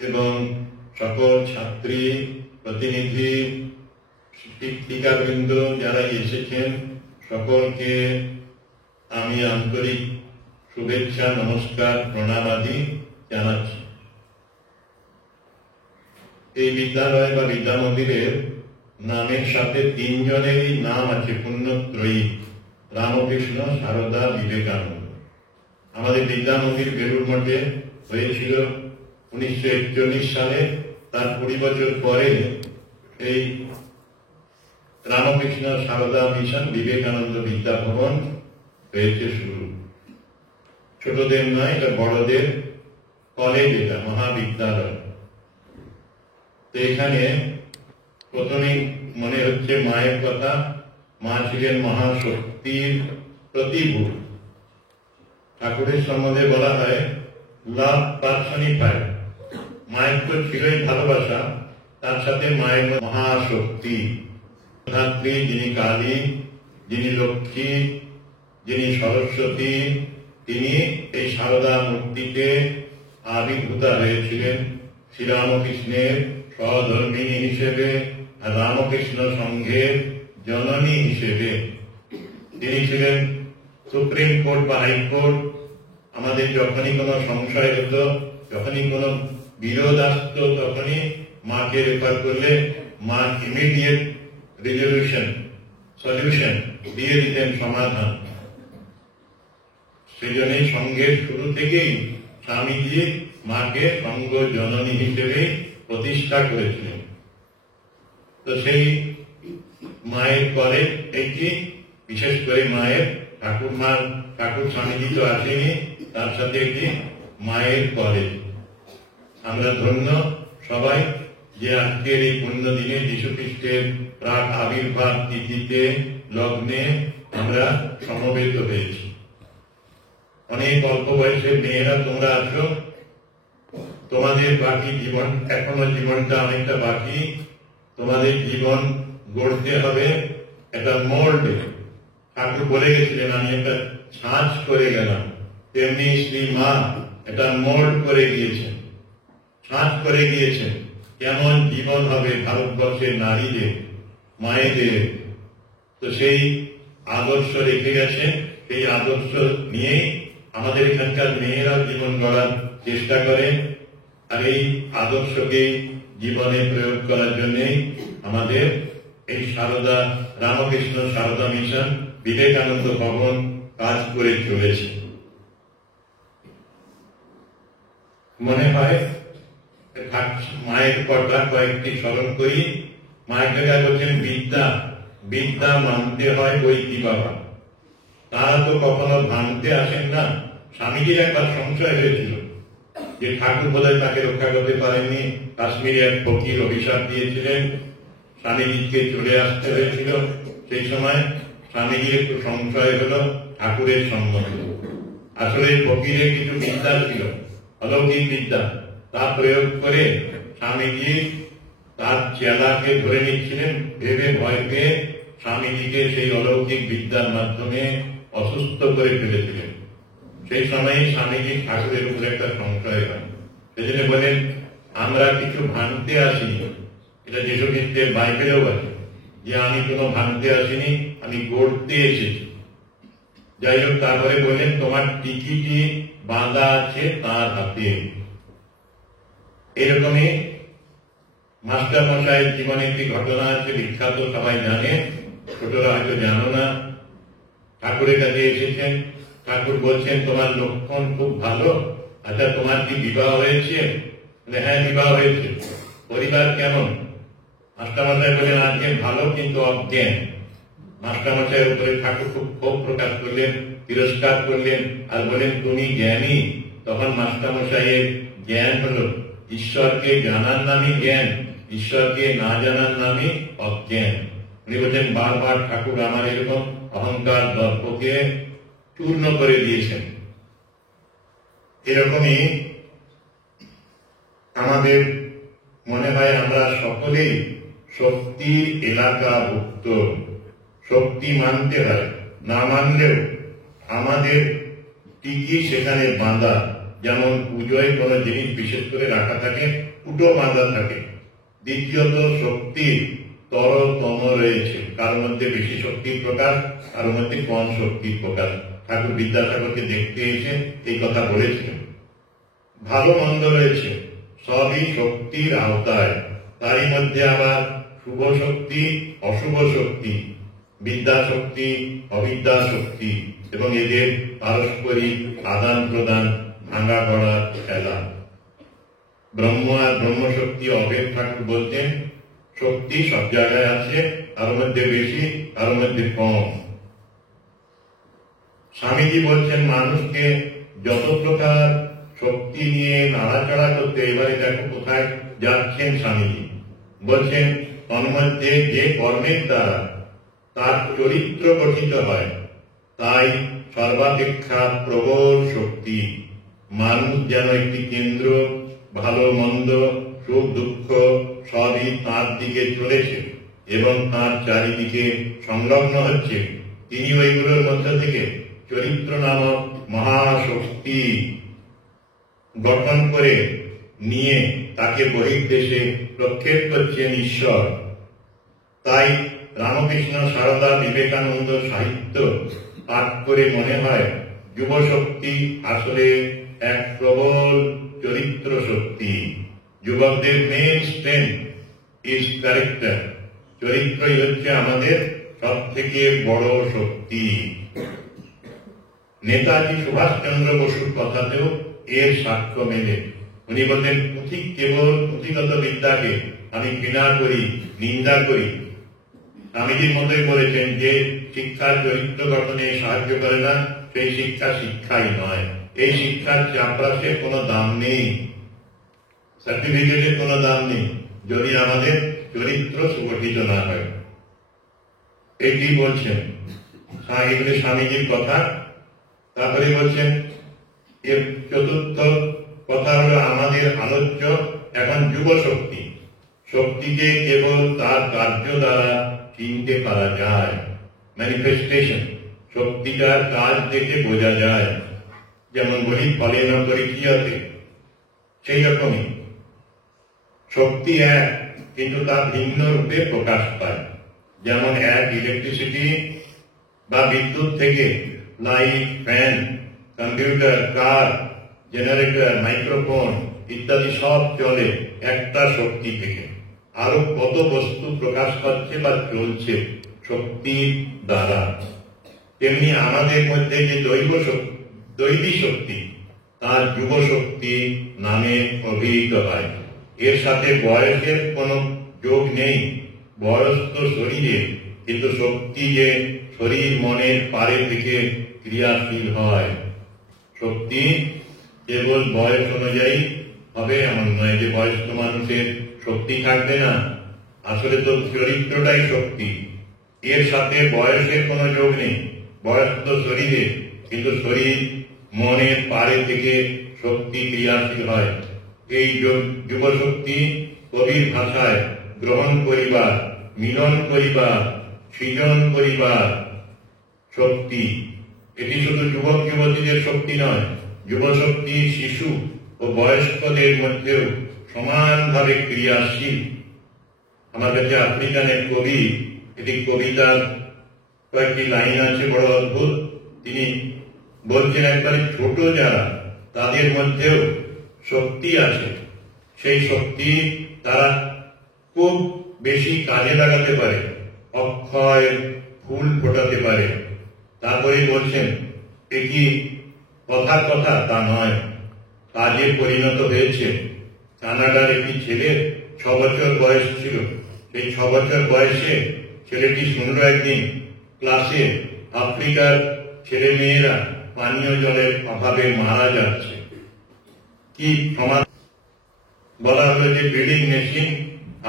এবং সকল ছাত্রী প্রতিনিধি শিক্ষিকাবৃন্দ যারা এসেছেন সকলকে আমি আন্তরিক শুভেচ্ছা, নমস্কার, প্রণাম আদি জানাচ্ছি। এই বিদ্যালয় বা বিদ্যা মন্দিরের নামের সাথে তিনজনেরই নাম আছে পুণ্যত্রয়ী, রামকৃষ্ণ, সারদা, বিবেকানন্দ। আমাদের বিদ্যা মন্দির বেলুড় মঠে হয়েছিল 1941 সালে। তার 20 বছর পরে এই রামকৃষ্ণ সারদা মিশন বিবেকানন্দ বিদ্যা ভবন হয়েছে শুরু। ছোটদের নয়, এটা বড়দের কলেজ, এটা মহাবিদ্যালয়। তো এখানে প্রথমেই মনে হচ্ছে মায়ের কথা। মা ছিলেন মহাশক্তির প্রতিভূ। ঠাকুরের সম্বন্ধে বলা হয় লাভ পার্সনিফাইড। মায়ের তো ছিলই ভালোবাসা, তার সাথে মায়ের মহাশক্তি, ধাত্রী, যিনি কালী, যিনি লক্ষ্মী, যিনি সরস্বতী, তিনি এই সারদা মূর্তিতে আবির্ভূতা হয়েছিলেন শ্রীরামকৃষ্ণের সহধর্মিণী হিসেবে, রামকৃষ্ণ সংঘের জননী হিসেবে। তিনি ছিলেন সুপ্রিম কোর্ট বা হাইকোর্ট। আমাদের যখনই কোনো সংশয় হতো, যখনই কোনো বিরোধ আসত, তখনই মাকে রেফার করলে মা ইমিডিয়েট সলিউশন দিয়ে দিতেন, সমাধান। সেজন্যই সংঘের শুরু থেকেই স্বামীজি মাকে সংঘ জননী হিসেবে প্রতিষ্ঠা করেছিলেন। তো সেই মায়ের পরে একটি বিশেষ করে মায়ের ঠাকুর স্বামীজি তো আসেনি, তার সাথে একটি মায়ের কলেজ। আমরা ধন্য সবাই যে আজকের এই পুণ্য দিনে যীশু খ্রিস্টের প্রাক আবির্ভাব তিথিতে লগ্নে আমরা সমবেত হয়েছি। অনেক অল্প বয়সের মেয়েরা তোমরা আছো, তোমাদের বাকি জীবন, এখনো জীবনটা অনেকটা বাকি। তোমাদের জীবন গড়তে হবে একটা মোল্ড। ঠাকুর বলে গেছিলেন আমি একটা ছাঁচ করে গেলাম, তেমনি শ্রী মা একটা মোল্ড করে গিয়েছেন, ছাঁচ করে গিয়েছেন। কেমন জীবন হবে ভারতবর্ষের নারীদের, মায়েদের। তো সেই আদর্শ রেখে গেছে। সেই আদর্শ নিয়েই আমাদের এখানকার মেয়েরা জীবন গড়ার চেষ্টা করে। আর এই আদর্শকে জীবনে প্রয়োগ করার জন্যই আমাদের এই সারদা রামকৃষ্ণ সারদা মিশন বিবেকানন্দ ভবন কাজ করে চলেছে। মনে হয় মায়ের কথা কয়েকটি স্মরণ করি। মায়ের কথা বলছেন বিদ্যা মানতে হয় বই কি বাবা। তারা তো কখনো ভাঙতে আসেন না। স্বামীজির একবার সংশয় হয়েছিল যে ঠাকুর বোধহয় তাকে রক্ষা করতে পারেননি। কাশ্মীরে এক ফকির অভিশাপ দিয়েছিলেন, স্বামীজিকে চলে আসতে হয়েছিল। সেই সময় স্বামীজির একটু সংশয় হলো ঠাকুরের সম্বন্ধে। আসলে ফকিরের কিছু বিদ্যা ছিল, অলৌকিক বিদ্যা। তা প্রয়োগ করে স্বামীজি তার চেলাকে ধরে নিচ্ছিলেন। ভেবে ভয় পেয়ে স্বামীজিকে সেই অলৌকিক বিদ্যার মাধ্যমে অসুস্থ করে ফেলেছিলেন। সেই সময় স্বামীজি ঠাকুরের উপরে একটা সংশয় হয়। সেজন্য বলেন আমরা কিছু ভাঙতে আসিনি। এটা যীশু খ্রিস্টের বাইবেলেও আছে যে আমি কোনো ভাঙতে আসিনি, আমি গড়তে এসেছি। যাই হোক, তারপরে বললেন তোমার টিকিটি বাঁধা আছে তার হাতে। এরকমই মাস্টার মশাইয়ের জীবনে একটি ঘটনা আছে, বিখ্যাত, সবাই জানে, ছোটরা হয়তো জানো না। ঠাকুরের কাছে এসেছেন, ঠাকুর বলছেন তোমার লক্ষণ খুব ভালো। আচ্ছা, তোমার কি বিবাহ হয়েছে? হ্যাঁ, বিবাহ হয়েছে। পরিবার কেমন? মাস্টারমশাই বলেন আজকে ভালো, কিন্তু অজ্ঞান। মাস্টারমশাইয়ের উপরে ঠাকুর খুব ক্ষোভ প্রকাশ করলেন, তিরস্কার করলেন, আর বলেন তুমি জ্ঞানী। তখন মাস্টারমশাইয়ের জ্ঞান হলো ঈশ্বরকে জানার নামই জ্ঞান, ঈশ্বরকে না জানার নামই অজ্ঞান। উনি বলছেন বারবার ঠাকুর আমার এরকম অহংকার দর্পকে চূর্ণ করে দিয়েছেন। এরকমই আমাদের মনে হয় আমরা সকলেই শক্তির এলাকাভুক্ত। শক্তি মানতে হয়, না মানলেও আমাদের টিকি সেখানে বাঁধা। যেমন পুজোয় কোনো জিনিস বিশেষ করে রাখা থাকে, উটো বাঁধা থাকে। দ্বিতীয়ত শক্তির তরতম রয়েছে, কার মধ্যে বেশি শক্তির প্রকাশ, কার মধ্যে কম শক্তির প্রকাশ। ঠাকুর বিদ্যাসাগরকে দেখতে এসে এই কথা বলেছিলেন। ভালো মন্দ রয়েছে, সবই শক্তির আওতায়। তারই মধ্যে আবার শুভ শক্তি, অশুভ শক্তি, বিদ্যা শক্তি, অবিদ্যা শক্তি, এবং এদের পারস্পরিক আদান প্রদান, ভাঙা পড়ার খেলা। ব্রহ্ম আর ব্রহ্মশক্তি অভেদ। ঠাকুর বলছেন শক্তি সব জায়গায় আছে, কারোর মধ্যে বেশি, কারোর মধ্যে কম। স্বামীজি বলছেন মানুষকে যত প্রকার শক্তি নিয়ে নাড়াচাড়া করতে, এবারে দেখো কোথায় যাচ্ছেন স্বামীজি। বলছেন তন্মধ্যে যে কর্মের দ্বারা তার চরিত্র গঠিত হয়, তাই সর্বাপেক্ষা প্রবল শক্তি। মানুষ যেন একটি কেন্দ্র, ভালো মন্দ, সুখ দুঃখ সবই তার দিকে চলেছে এবং তার চারিদিকে সংলগ্ন হচ্ছে। তিনি ওইগুলোর মধ্য থেকে চরিত্র নামক মহাশক্তি গঠন করে নিয়ে তাকে বহির্দেশে প্রক্ষেপ করছেন ঈশ্বর। তাই রামকৃষ্ণ, সারদা, বিবেকানন্দ সাহিত্য পাঠ করে মনে হয় যুব শক্তি আসলে এক প্রবল চরিত্র শক্তি। যুবকদের মেন স্ট্রেংথ ইজ ক্যারেক্টার। চরিত্রই হচ্ছে আমাদের সব থেকে বড় শক্তি। নেতাজি সুভাষচন্দ্র বসুর কথাতেও এর সাক্ষ্য মেলে। উনি বললেন পুঁথি কেবল পুঁথিগত বিদ্যাকে আমি ঘৃণা করি, নিন্দা করি। স্বামীজির মতোই বলেছেন যে শিক্ষার চরিত্র গঠনে সাহায্য করে না, সেই শিক্ষা শিক্ষাই নয়। এই শিক্ষার চাপরাশের কোনো দাম নেই, সার্টিফিকেটের কোনো দাম নেই, যদি আমাদের চরিত্র সুগঠিত না হয়। এইটি বলছেন এগুলি স্বামীজির কথা। তারপরে বলছেন এর চতুর্থ কথা হলো আমাদের আলোচ্য এখন যুব শক্তি। শক্তিকে কেবল তার কার্য দ্বারা চিনতে পারা যায়, ম্যানিফেস্টেশন। শক্তিটার কাজ দেখে বোঝা যায়। যেমন বলি ফলে না পরিক্রিয়াতে, সেই রকমই শক্তি এক, কিন্তু তা ভিন্ন রূপে প্রকাশ পায়। যেমন এক ইলেকট্রিসিটি বা বিদ্যুৎ থেকে লাইট, ফ্যান, কম্পিউটার, কার, জেনারেটর, মাইক্রোফোন ইত্যাদি সব চলে একটা শক্তি থেকে। আরো কত বস্তু প্রকাশ পাচ্ছে বা চলছে শক্তির দ্বারা। তেমনি আমাদের মধ্যে যে দৈবী শক্তি, তার যুব শক্তি নামে অভিহিত হয়। এর সাথে বয়সের কোনো যোগ নেই। বয়স তো শরীরে, কিন্তু শক্তি যে শরীর মনের পারে থেকে ক্রিয়াশীল হয়। শক্তি কেবল বয়স অনুযায়ী হবে এমন নয় যে বয়স্ক মানুষের শক্তি থাকবে না। আসলে তো চরিত্রটাই শক্তি। এর সাথে বয়সের কোনো যোগ নেই। বয়স তো শরীরে, কিন্তু শরীর মনের পারে থেকে শক্তি ক্রিয়াশীল হয়। এই যুব শক্তি কবির ভাষায় গ্রহণ করিবার, মিলন করিবার, সৃজন করিবার শক্তি। এটি শুধু যুবক যুবতীদের শক্তি নয়, যুব শক্তি শিশু ও বয়স্কদের মধ্যেও সমানভাবে ক্রিয়াশীল। আমার কাছে আফ্রিকানের কবি, এটি কবিতার কয়েকটি লাইন আছে বড় অদ্ভুত। তিনি বলছেন একবারে ছোট যারা, তাদের মধ্যেও শক্তি আছে। সেই শক্তি তারা খুব বেশি কাজে লাগাতে পারে, অক্ষয় ফুল ফোটাতে পারে। তারপরে বলছেন এটি কথার কথা তা নয়, কাজে পরিণত হয়েছে। কানাডার একটি ছেলে 6 বছর বয়স ছিল। সেই 6 বছর বয়সে ছেলেটি শুনল একদিন ক্লাসে আফ্রিকার ছেলে মেয়েরা পানীয় জলের অভাবে মারা যাচ্ছে। কি সমাধান বলা হলো যে ব্রিডিং মেশিন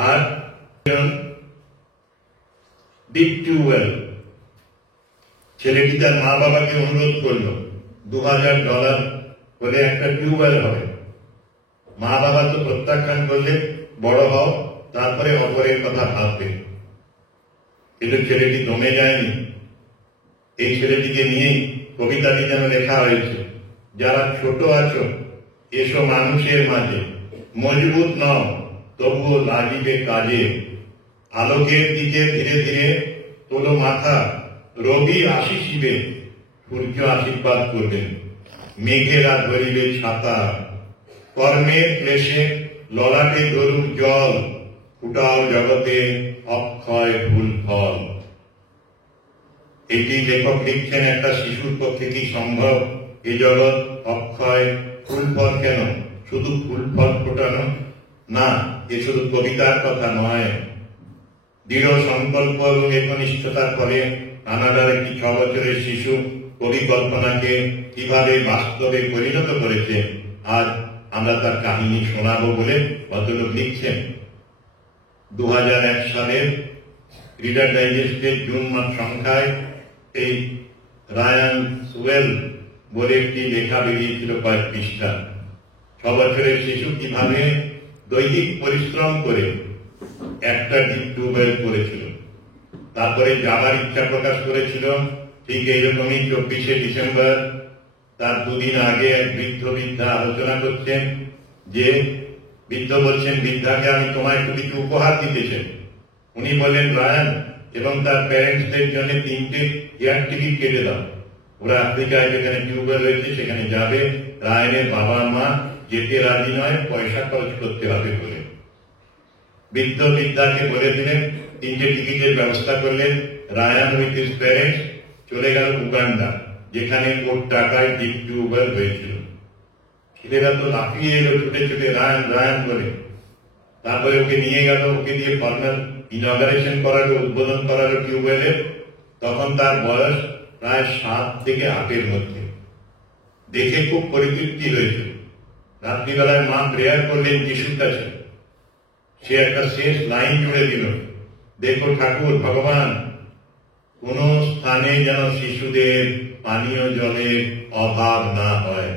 আর ডিপ টিউবওয়েল। ছেলেটি তার মা বাবাকে অনুরোধ করলো $2000 হলে একটা টিউবওয়েল হবে। মা বাবা তো প্রত্যাখ্যান করলে, বড় হও তারপরে অপরের কথা ভাববে। কিন্তু ছেলেটি দমে যায়নি। এই ছেলেটিকে নিয়েই কবিতাটি যেন লেখা হয়েছে। যারা ছোট আছো এসো মানুষের মাঝে, মজবুত নও তবুও লাগিবে কাজে। আলোকের দিকে ধীরে ধীরে তোলো মাথা, রবি আসিসিবে, সূর্য আশীর্বাদ করবেন, মেঘেরা ধরিবে ছাতা। কর্মের ক্লেশে ললাটে ধরুক জল, ফুটাও জগতে অক্ষয় ফুল ফল। এটি লেখক লিখছেন একটা শিশুর পক্ষে কি সম্ভব এ জগৎ অক্ষয় ফুল ফল? কেন শুধু ফুল ফল ফোটানো না, এ শুধু কবিতার কথা নয়। দৃঢ় সংকল্প এবং একনিষ্ঠতার ফলে কানাডার একটি 6 বছরের শিশু পরিকল্পনাকে কিভাবে বাস্তবে পরিণত করেছে, আজ আমরা তার কাহিনী শোনাবো বলে ভদ্রলোক লিখছেন। 2001 সালের রিডার ডাইজেস্টের জুন মাস সংখ্যায় এই রায়ান সুয়েল বলে একটি লেখা বেরিয়েছিল কয়েক পৃষ্ঠা। 6 বছরের শিশু কিভাবে দৈহিক পরিশ্রম করে একটা ডিপ টিউবওয়েল করেছিল, তারপরে যাবার ইচ্ছা প্রকাশ করেছিল। ঠিক এইরকমই 24শে ডিসেম্বর তার 2 দিন আগে এক বৃদ্ধা আলোচনা করছেন যে বৃদ্ধ বলছেন, বৃদ্ধাকে আমি তোমায় একটু কিছু উপহার দিতে চাই। উনি বললেন, রায়ান এবং তার প্যারেন্টসদের জন্য 3টে এয়ার টিকিট কেটে দাও, ওরা আফ্রিকায় যেখানে টিউবওয়েল রয়েছে সেখানে যাবে। রায়ানের বাবা মা যেতে রাজি নয়, পয়সা খরচ করতে হবে বলে। বৃদ্ধাকে বলে দিলেন, 3টে টিকিটের ব্যবস্থা করলেন। রায়ান উইথ হিজ প্যারেন্টস চলে গেল উগান্ডা, যেখানে ওর টাকায় ডিপ টিউবওয়েল হয়েছিল। ছেলেরা তো লাফিয়ে এলো ছুটে ছুটে, রায়ান রায়ান বলে। তারপরে ওকে নিয়ে গেল, ওকে দিয়ে ফর্মাল ইনঅগারেশন করালো, উদ্বোধন করালো টিউবওয়েলের। তখন তার বয়স প্রায় 7 থেকে 8-এর মধ্যে। দেখে খুব পরিতৃপ্তি হয়েছিল। রাত্রিবেলায় মা প্রেয়ার করলেন যিশুর কাছে। সে একটা শেষ লাইন জুড়ে দিল, দেখো ঠাকুর ভগবান, কোন স্থানে যেন শিশুদের পানীয় জলের অভাব না হয়।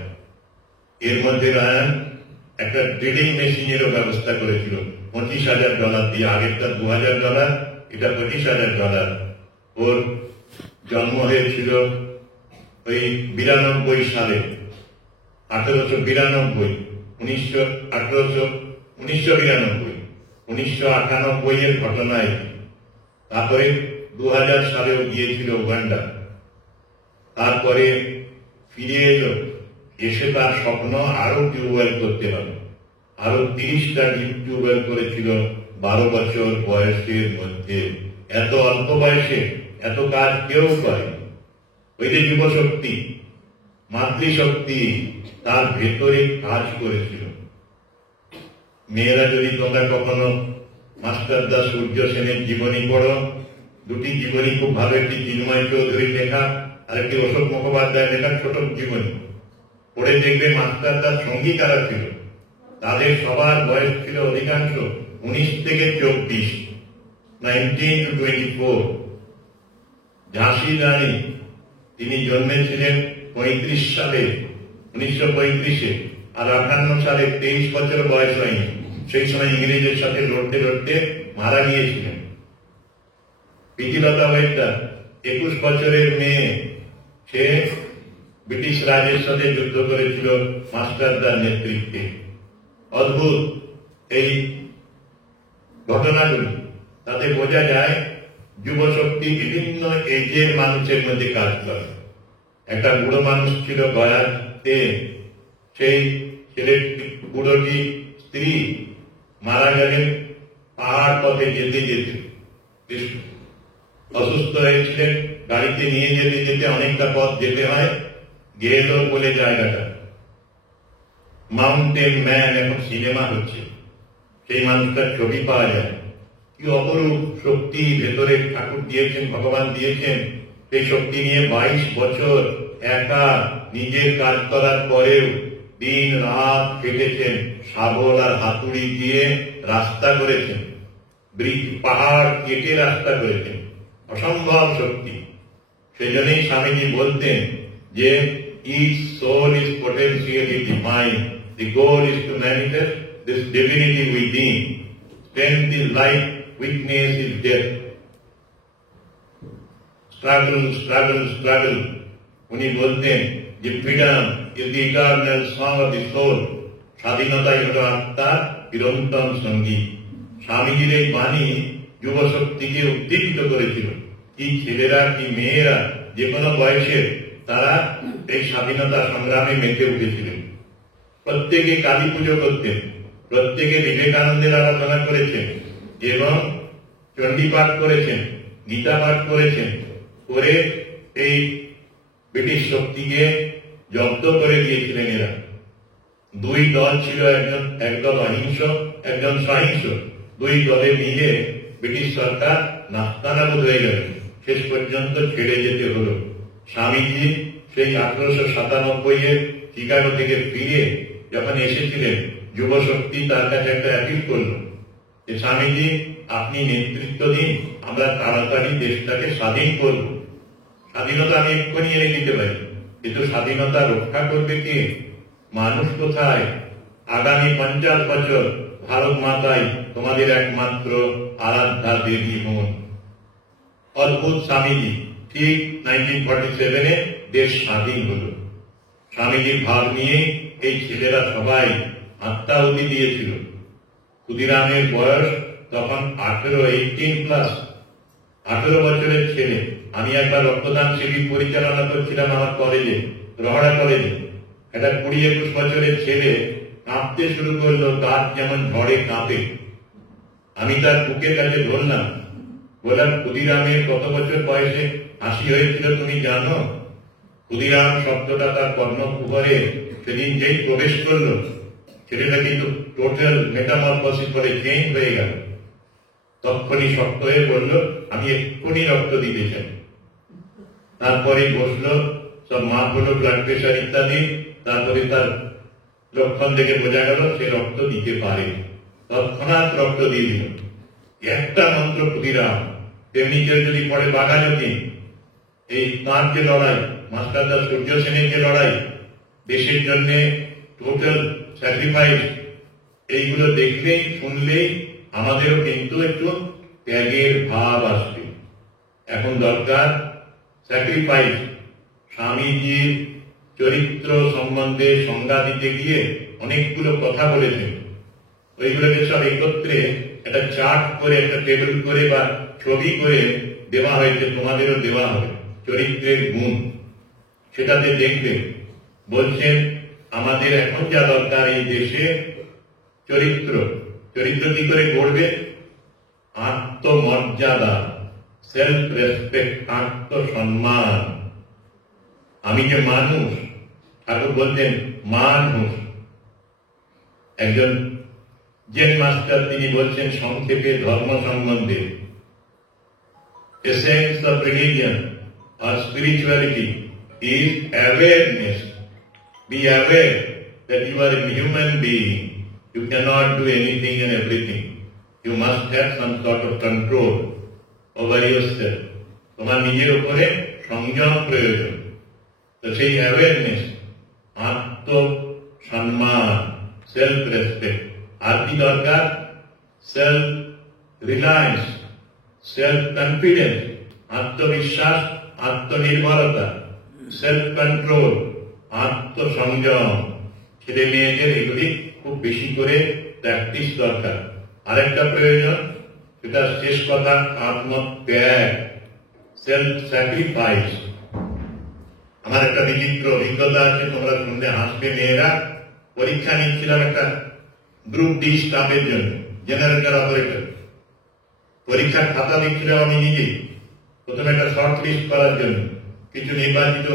এর মধ্যে রায়ান একটা ড্রিলিং মেশিনেরও ব্যবস্থা করেছিল $25,000 দিয়ে। আগেরটা $2,000, এটা $25,000। ওর জন্ম হয়েছিল ওই 92 সালে, 1892, 1998 এর ঘটনা এটি। তারপরে 2000 সালেও গিয়েছিল উগান্ডা। তারপরে ফিরে এলো, এসে তার স্বপ্ন আরো টিউবওয়েল করতে হবে। আরো 30টা টিউবওয়েল করেছিল 12 বছর বয়সের মধ্যে। এত অল্প বয়সে এত কাজ কেউ করে। ওই যে যুবশক্তি, মাতৃশক্তি তার ভেতরে কাজ করেছিল। মেয়েরা যদি তোমরা কখনো মাস্টারদা সূর্য সেনের জীবনী পড়ো, 2টি জীবনী খুব ভালো, একটি চিন্ময় চৌধুরীর লেখা আর একটি অশোক মুখোপাধ্যায়ের লেখা ছোট জীবনী পড়ে দেখবে মাস্টারদার সঙ্গী কারা ছিল। তাদের সবার বয়স ছিল অধিকাংশ 19 থেকে 24, 19 to 24। ঝাঁসি রানী, তিনি জন্মেছিলেন 35 সালে, 1935-এ, আর 58 সালে 23 বছর বয়স হয়নি। সেই সময় ইংরেজের সাথে লড়তে লড়তে মারা গিয়েছিলেন। প্রীতিলতা ওয়েদার 21 বছরের মেয়ে, সে ব্রিটিশ রাজের সাথে যুদ্ধ করেছিল মাস্টারদার নেতৃত্বে। অদ্ভুত এই ঘটনাগুলি, তাতে বোঝা যায় যুবশক্তি বিভিন্ন এজের মানুষের মধ্যে কাজ করে। একটা বুড়ো মানুষ ছিল গয়াতে, সেই বুড়োটি স্ত্রী মারা গেলেন পাহাড় পথে যেতে যেতে। অসুস্থ হয়েছিলেন, গাড়িতে নিয়ে যেতে যেতে অনেকটা পথ যেতে হয়। গেলো বলে জায়গাটা, মাউন্টেন ম্যান এখন সিনেমা হচ্ছে, সেই মানুষটার ছবি পাওয়া যায়। কি অপরূপ শক্তি ভেতরে ঠাকুর দিয়েছেন, ভগবান দিয়েছেন। সেই শক্তি নিয়ে 22 বছর একা নিজের কাজ করার পরেও দিন রাত কেটেছেন, শাবল আর হাতুড়ি দিয়ে রাস্তা করেছেন, পাহাড় কেটে রাস্তা করেছেন। অসম্ভব শক্তি। সেজন্যই স্বামীজি বলতেন যে each soul is potentially divine. The goal is to manifest this divinity within. Strength is life, weakness is death. Struggle, struggle, struggle. উনি বলতেন যে freedom is the eternal song of the soul. স্বাধীনতাই হল আত্মার চিরন্তন সঙ্গী। স্বামীজির এই বাণী যুব শক্তিকে উদ্দীপিত করেছিল। কি ছেলেরা কি মেয়েরা যে কোনো বয়সের তারা এই স্বাধীনতা সংগ্রামে মেতে উঠেছিলেন। প্রত্যেকে কালী পুজো করতেন, প্রত্যেকে বিবেকানন্দের আরাধনা করেছেন এবং চণ্ডীপাঠ করেছেন, গীতা পাঠ করেছেন, করে এই ব্রিটিশ শক্তিকে জব্দ করে দিয়েছিলেন। এরা দুই দল ছিল, একদল অহিংস, একজন সহিংস। দুই দলে মিলে ব্রিটিশ সরকার নাস্তানাবুদ হয়ে গেল, শেষ পর্যন্ত ছেড়ে যেতে হলো। স্বামীজি সেই 1897 চিকাগো থেকে ফিরে যখন এসেছিলেন, যুব শক্তি তার কাছে একটা অ্যাপিল করল যে স্বামীজি আপনি নেতৃত্ব দিন, আমরা তাড়াতাড়ি দেশটাকে স্বাধীন করব। স্বাধীনতা আমি এক্ষুনি এনে দিতে পারি, কিন্তু স্বাধীনতা রক্ষা করবে কে? মানুষ কোথায়? আগামী 50 বছর ভারত মাতাই তোমাদের একমাত্র আরাধ্যা দেবী হন। অদ্ভুত স্বামীজি। ঠিক 1947 দেশ স্বাধীন হল। স্বামীজির ভাব নিয়ে এই ছেলেরা সবাই আত্মাহুতি দিয়েছিল। ক্ষুদিরামের বয়স তখন 18 বছরের ছেলে। আমি একবার রক্তদান শিবির পরিচালনা করছিলাম আমার কলেজে, রহড়া কলেজে। একটা 20-21 বছরের ছেলে কাঁপতে শুরু করলো, গাছ যেমন ঝড়ে কাঁপে। আমি তার বুকের কাছে ধরলাম, বললাম ক্ষুদিরামের কত বছর বয়সে হাসি হয়েছিল তুমি জানো? ক্ষুদিরাম শব্দটা তার কর্ণকুহরে সেদিন যেই প্রবেশ করলো, ছেলেটা কিন্তু টোটাল মেটামরফসিস করে চেঞ্জ হয়ে গেল। তখনই শক্ত হয়ে বলল আমি এক্ষুনি রক্ত দিতে চাই। তারপরে বসলো, সব মাপ হলো, ব্লাড প্রেশার ইত্যাদি। তারপরে তার লক্ষণ দেখে বোঝা গেল সে রক্ত দিতে পারে। তৎক্ষণাৎ রক্ত দিয়ে দিল। একটা মন্ত্র ক্ষুদিরাম। তেমনি কেউ যদি পড়ে বাঘাযতীন, এই তাঁর যে লড়াই, মাস্টারদা সূর্য সেনের যে লড়াই, দেশের জন্য টোটাল স্যাক্রিফাইস, এইগুলো দেখলেই শুনলেই আমাদেরও কিন্তু একটু ত্যাগের ভাব আসবে। এখন দরকার স্যাক্রিফাইস। স্বামীজির চরিত্র সম্বন্ধে সংজ্ঞা দিতে গিয়ে অনেকগুলো কথা বলেছেন। ওইগুলোকে সব একত্রে একটা চার্ট করে, একটা টেবিল করে বা ছবি করে দেওয়া হয়েছে, তোমাদেরও দেওয়া হবে। চরিত্রের গুণ সেটাতে দেখবে। বলছেন আমাদের এখন যা দরকার এই দেশে চরিত্র। চরিত্র কি করে গড়বে? আত্মমর্যাদা, সেলফ রেসপেক্ট, আত্মসম্মান। আমি যে মানুষ, ঠাকুর বলতেন মানুষ। একজন জেন মাস্টার তিনি বলছেন সংক্ষেপে ধর্ম সম্বন্ধে, essence of religion or spirituality is awareness. Be aware that you are a human being. You cannot do anything and everything. You must have some sort of control over yourself. তোমার নিজের উপরে সংযম প্রয়োজন। তো সেই অ্যাওয়ারনেস, আত্মসম্মান, self respect. আর কি দরকার? সেলফ রিলায়েন্স, সেলফ কনফিডেন্স, আত্মবিশ্বাস, আত্মনির্ভরতা, সেলফ কন্ট্রোল, আত্মসংযম। ছেলে মেয়েদের এগুলি খুব বেশি করে প্র্যাকটিস দরকার। আরেকটা প্রয়োজন, সেটা শেষ কথা, আত্মত্যাগ, সেলফ স্যাক্রিফাইস। আমার একটা বিচিত্র অভিজ্ঞতা আছে, তোমরা শুনলে হাসবে। মেয়েরা পরীক্ষা নিচ্ছিলাম একটা গ্রুপ ডি স্টাফের জন্য, জেনারেটর অপারেটর। পরীক্ষার খাতা দিচ্ছিলাম আমি নিজেই। প্রথমে একটা শর্ট লিস্ট করার জন্য কিছু নির্বাচিত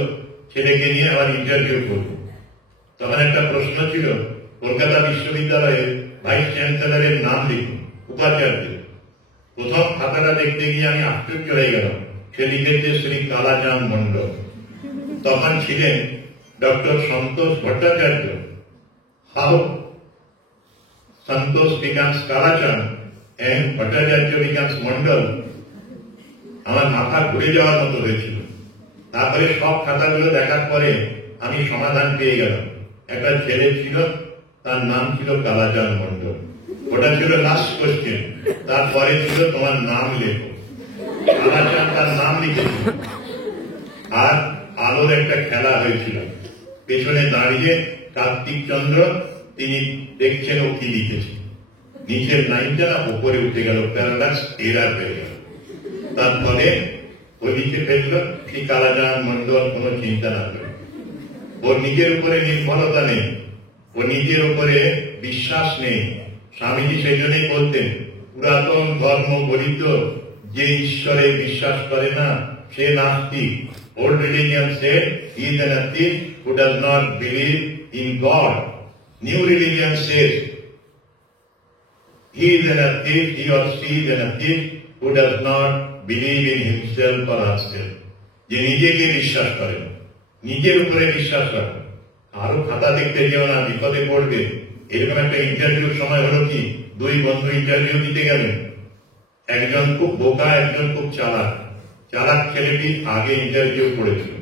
ছেলেকে নিয়ে আবার ইন্টারভিউ করব। তখন একটা প্রশ্ন ছিল, কলকাতা বিশ্ববিদ্যালয়ের ভাইস চ্যান্সেলরের নাম লিখুন, উপাচার্য। প্রথম খাতাটা দেখতে গিয়ে আমি আশ্চর্য হয়ে গেলাম। সে লিখেছে শ্রী কালাচাঁদ মন্ডল। তখন ছিলেন doctor Santosh Bhattacharya. How Santosh becomes Kalachand and Bhattacharya becomes Mondal. আমার মাথা ঘুরে যাওয়ার মতো হয়েছিল। তারপরে সব খাতাগুলো দেখার পরে আমি সমাধান পেয়ে গেলাম। একটা ছেলে ছিল, তার নাম ছিল কালাচাঁদ মন্ডল। ওটা ছিল লাস্ট কোশ্চেন। তারপরে ছিল তোমার নাম লেখো। কালাচাঁদ তার নাম লিখেছিল। আর আলোর একটা খেলা হয়েছিল। পেছনে দাঁড়িয়ে কার্তিক চন্দ্র তিনি দেখছেন ও কি লিখেছে, নিচের লাইনটা না উপরে উঠে গেল, প্যারাডক্স এরার হয়ে গেল। তারপরে ও লিখে ফেলল কি কালাজান মন্ডল কোনো চিন্তা না করে, ওর নিজের উপরে নির্ভরতা নেই, ও নিজের উপরে বিশ্বাস নেই। স্বামীজি সেই জন্যই বলতেন পুরাতন ধর্ম গলিত যে ঈশ্বরে বিশ্বাস করে না সে নাস্তিক। Old religion said he is an atheist who does not believe in God. New religion says he is an atheist, he or she is an atheist who does not believe in himself or herself. যে নিজেকে বিশ্বাস করে, নিজের উপরে বিশ্বাস করে। আরো খাতা দেখতে যেও না, বিপদে পড়বে। এরকম একটা ইন্টারভিউর সময় হলো কি, দুই বন্ধু ইন্টারভিউ দিতে গেলেন, একজন খুব বোকা, একজন খুব চালাক। চালাক ছেলেটি আগে ইন্টারভিউ করেছিল,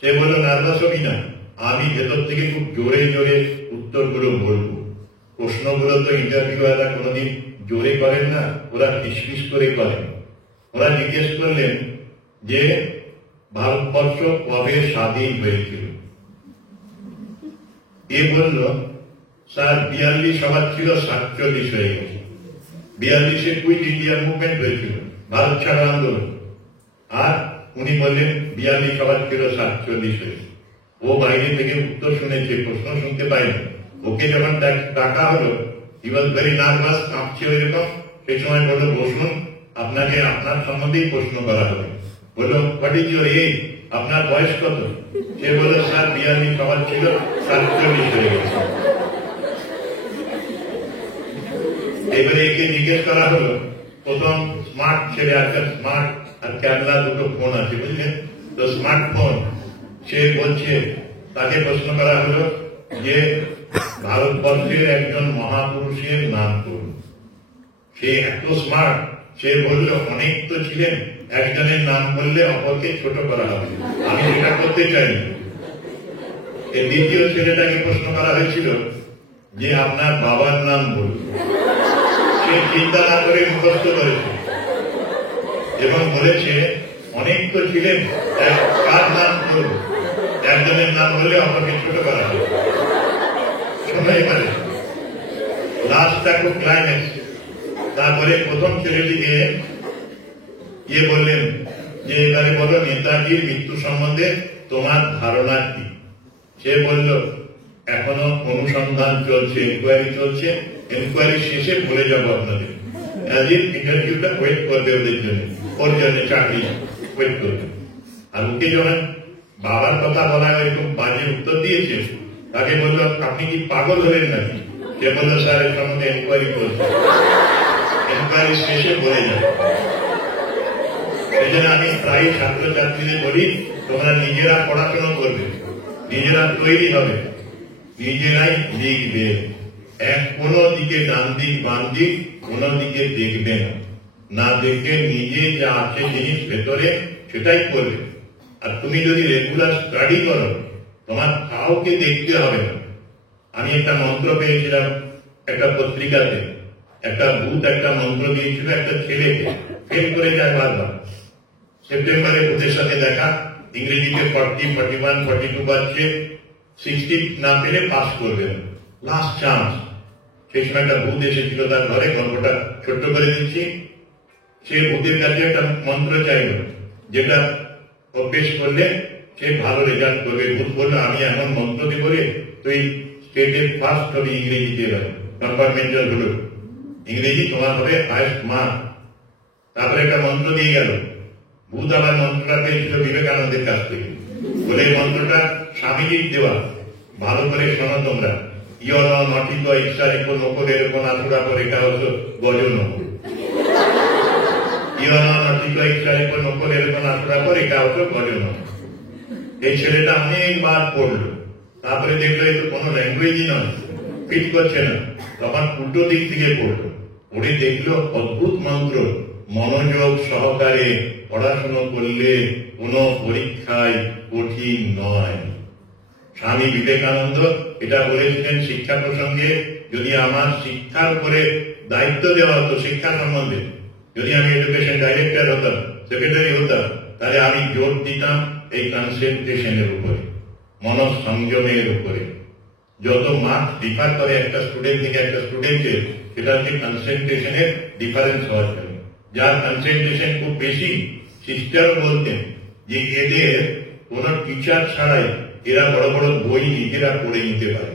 সে বলল নার্ভাস হবি না, আমি ভেতর থেকে খুব জোরে জোরে উত্তরগুলো বলবো। প্রশ্নগুলো তো ইন্টারভিউয়াররা কোনোদিন জোরে করেন না, ওরা ফিসফিস করে করেন। ওরা জিজ্ঞেস করলেন যে ভারতবর্ষ কবে স্বাধীন হয়েছিল? এ বলল স্যার 42 সবার ছিল, 47 হয়ে গেছে। 42-এ কুইট ইন্ডিয়া মুভমেন্ট হয়েছিল, ভারত ছাড়ো আন্দোলন। আর উনি বললেন 42 সবার ছিল, 47 হয়েছে। ও বাইরে থেকে উত্তর শুনেছে, প্রশ্ন শুনতে পায়নি। ওকে যখন ডাকা হলো, হি ওয়াজ ভেরি নার্ভাস, কাঁপছে এরকম। সেই সময় বললো বসুন, আপনাকে আপনার সম্বন্ধেই প্রশ্ন করা হবে। বললো হোয়াট ইজ ইউর এজ, আপনার বয়স কত? সে বলল স্যার 42 সবার ছিল, 47 হয়ে গেছে। এবারে একে জিজ্ঞেস করা হলো, প্রথম স্মার্ট ছেলে, একটা স্মার্ট আর ক্যামেরা দুটো ফোন আছে বুঝলেন তো, স্মার্টফোন। সে বলছে, তাকে প্রশ্ন করা হলো যে ভারতবর্ষের একজন মহাপুরুষের নাম করুন। সে এত স্মার্ট, সে বলল অনেক তো ছিলেন, একজনের নাম বললে অপরকে ছোট করা হবে, আমি সেটা করতে চাইনি। এই দ্বিতীয় ছেলেটাকে প্রশ্ন করা হয়েছিল যে আপনার বাবার নাম বলুন। সে চিন্তা না করে মুখস্থ করেছে এবং বলেছে অনেক তো ছিলেন, কার নাম করব, একজনের নাম বললে অপরকে ছোট করা হবে। শোনাই পারে লাস্টটা খুব ক্লাইম্যাক্স। তারপরে প্রথম ছেলেটিকে গিয়ে বললেন যে এবারে বলো নেতাজির মৃত্যু সম্বন্ধে তোমার ধারণা কি? সে বলল এখনো অনুসন্ধান চলছে, এনকোয়ারি চলছে, এনকোয়ারি শেষে বলে যাবো আপনাদের। ইন্টারভিউটা ওয়েট করবে ওদের জন্য, ওর জন্য চাকরি ওয়েট করবে। আর ওকে যখন বাবার কথা বলা এরকম বাজে উত্তর দিয়েছে, তাকে বলল আপনি কি পাগল হলেন নাকি? সে বলল স্যার এর সম্বন্ধে এনকোয়ারি করছে, এনকোয়ারি শেষে বলে যাবে। সেই জন্য আমি প্রায় ছাত্রছাত্রীদের বলি তোমরা নিজেরা পড়াশোনা করবে, নিজেরা তৈরি হবে, নিজেরাই লিখবে। কোনো দিকে ডান দিক বাম দিক কোনো দিকে দেখবে না, না দেখে নিজে যা আছে জিনিস ভেতরে সেটাই করবে। আর তুমি যদি রেগুলার স্টাডি করো, তোমার কাউকে দেখতে হবে না। আমি একটা মন্ত্র পেয়েছিলাম একটা পত্রিকাতে, একটা ভূত একটা মন্ত্র দিয়েছিল একটা ছেলেকে, ফেল করে যায় বারবার। সেপ্টেম্বরে ভূতের সাথে দেখা, ইংরেজিতে 40, 41, 42 পাচ্ছে, 60 না পেলে পাস করবে না, লাস্ট চান্স। সেই সময় একটা ভূত এসেছিল তার ঘরে, গল্পটা ছোট্ট করে দিচ্ছি। সে ভূতের কাছে একটা মন্ত্র চাইল যেটা অভ্যেস করলে সে ভালো রেজাল্ট করবে। ভূত বললো আমি এমন মন্ত্র দিব রে তুই স্টেটে ফার্স্ট হবে ইংরেজিতে, কম্পার্টমেন্টাল হলো ইংরেজি তোমার হবে হাইস্ট মার্ক। তারপরে একটা মন্ত্র দিয়ে গেল। ভূত আবার মন্ত্রটা পেয়েছিল বিবেকানন্দের কাছ থেকে, বলে মন্ত্রটা স্বামীজির দেওয়া, ভালো করে শোনো তোমরা। ইয়ন নটিত ইচ্ছা রেখো নকলের কোন আতুরা করে কাগজ গজন, ইয়ন নটিত ইচ্ছা রেখো নকলের কোন আতুরা করে কাগজ গজন। এই ছেলেটা অনেকবার পড়লো, তারপরে দেখলো এই তো কোনো ল্যাঙ্গুয়েজই নয়, ফিট করছে না, তখন উল্টো দিক থেকে পড়লো। পড়ে দেখলো অদ্ভুত মন্ত্র, মনোযোগ সহকারে পড়াশোনা করলে কোনো পরীক্ষায় কঠিন নয়। স্বামী বিবেকানন্দ এটা বলেছিলেন শিক্ষা প্রসঙ্গে, যদি আমার শিক্ষার উপরে দায়িত্ব দেওয়া হতো শিক্ষা সম্বন্ধে, যদি আমি এডুকেশন ডাইরেক্টর হতাম, সেক্রেটারি হতাম, তাহলে আমি জোর দিতাম এই কনসেন্ট্রেশনের উপরে, মনঃসংযমের উপরে। যত মার্কস ডিফার করে একটা স্টুডেন্ট থেকে একটা স্টুডেন্টের, সেটা হচ্ছে কনসেন্ট্রেশনের ডিফারেন্স হওয়ার জন্য। যার কনসেন্ট্রেশন খুব বেশি, সিস্টারও বলতেন যে এদের কোন টিচার ছাড়াই এরা বড় বড় বই নিজেরা পড়ে নিতে পারে,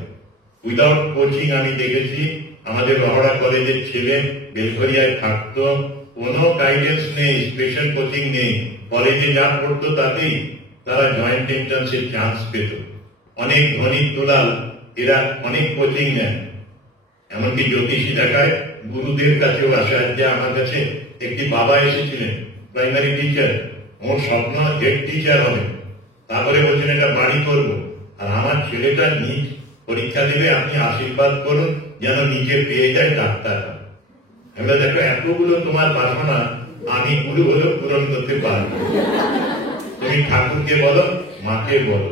উইদাউট কোচিং। আমি দেখেছি আমাদের রহড়া কলেজের ছেলে বেলঘরিয়ায় থাকতো, কোনো গাইডেন্স নেই, স্পেশাল কোচিং নেই, কলেজে যা পড়তো তাতেই তারা জয়েন্ট এন্ট্রান্সের চান্স পেত। অনেক ধনী দুলাল এরা অনেক কোচিং নেন, এমনকি জ্যোতিষী দেখায় গুরুদের কাছেও আসে। আজকে আমার কাছে একটি বাবা এসেছিলেন, প্রাইমারি টিচার, ওর স্বপ্ন হেড টিচার হবে, তারপরে বলছেন এটা বাড়ি করবো, আর আমার ছেলেটা নিজ পরীক্ষা দেবে, আপনি আশীর্বাদ করুন যেন নিজে পেয়ে যায় ডাক্তার। আমরা দেখো এতগুলো তোমার বাসনা আমি গুরু হলেও পূরণ করতে পারবো, তুমি ঠাকুরকে বলো, মাকে বলো।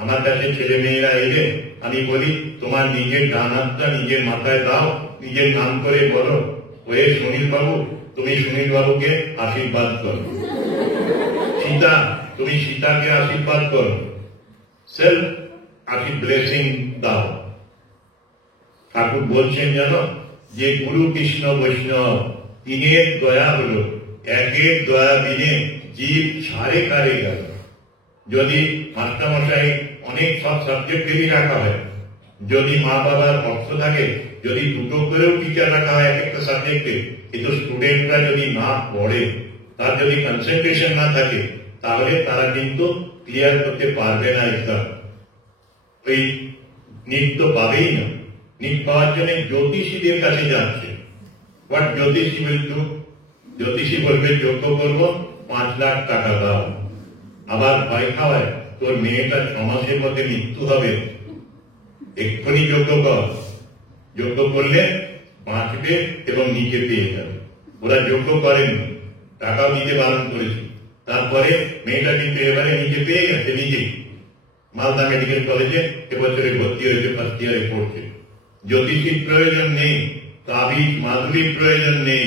আমার কাছে ছেলে মেয়েরা এলে আমি বলি তোমার নিজের ডান হাতটা নিজের মাথায় দাও, নিজের নাম করে বলো, ওয়ে সুনীল বাবু, তুমি সুনীল বাবুকে আশীর্বাদ করো। সীতা, তুমি সীতাকে আশীর্বাদ করো। সেলফ ব্লেসিং দাও। ঠাকুর বলছেন জানো যে গুরু কৃষ্ণ বৈষ্ণব তিনের দয়া হলো, একের দয়া বিনে জীব ছাড়ে কারে গেল। যদি মাস্টারমশাই অনেক সব সাবজেক্টেরই রাখা হয়, যদি মা বাবার অর্থ থাকে, যদি দুটো করেও টিচার রাখা হয় এক একটা সাবজেক্টে, কিন্তু স্টুডেন্টরা যদি না পড়ে, তার যদি কনসেন্ট্রেশন না থাকে, তাহলে তারা কিন্তু ক্লিয়ার করতে পারবে না এক্সাম। ওই নিট তো পাবেই না। নিট পাওয়ার জন্য জ্যোতিষীদের কাছে যাচ্ছে। হোয়াট জ্যোতিষী উইল ডু? জ্যোতিষী বলবে যোগ্য করবো, 5 লাখ টাকা দাও। আবার ভয় খাওয়ায় তোর মেয়েটা 6 মাসের মধ্যে মৃত্যু হবে, এক্ষুনি যোগ্য কর, যোগ্য করলে বাঁচবে এবং নিজে পেয়ে যাবে। ওরা যোগ্য করেন, টাকাও দিতে বারণ করেছে, তারপরে মেয়েটা কিন্তু এবারে নিজে পেয়ে গেছে, নিজেই মালদা মেডিকেল কলেজে এবছরে ভর্তি হয়েছে, ফার্স্ট ইয়ারে পড়ছে। জ্যোতিষীর প্রয়োজন নেই, তাবিজ মাধুরীর প্রয়োজন নেই,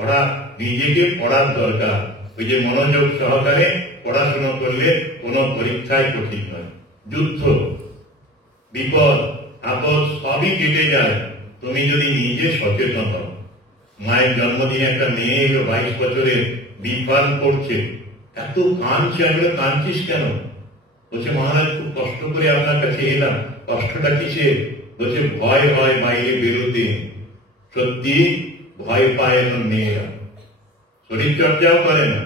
ওরা নিজেকে পড়ার দরকার। ওই যে মনোযোগ সহকারে পড়াশোনা করলে কোনো পরীক্ষায় কঠিন হয়। যুদ্ধ, বিপদ, আপদ সবই কেটে যায় তুমি যদি নিজে সচেতন হও। মায়ের জন্মদিনে একটা মেয়ে এলো 22 বছরের, বিফল করছে, এত কাঁদছে। আমি বলে কাঁদছিস কেন? বলছে মহারাজ খুব কষ্ট করে আপনার কাছে এলাম। কষ্টটা কিসে? বলছে ভয় হয় বাইরে বেরোতে। সত্যি ভয় পায় না মেয়েরা, শরীর চর্চাও করে না।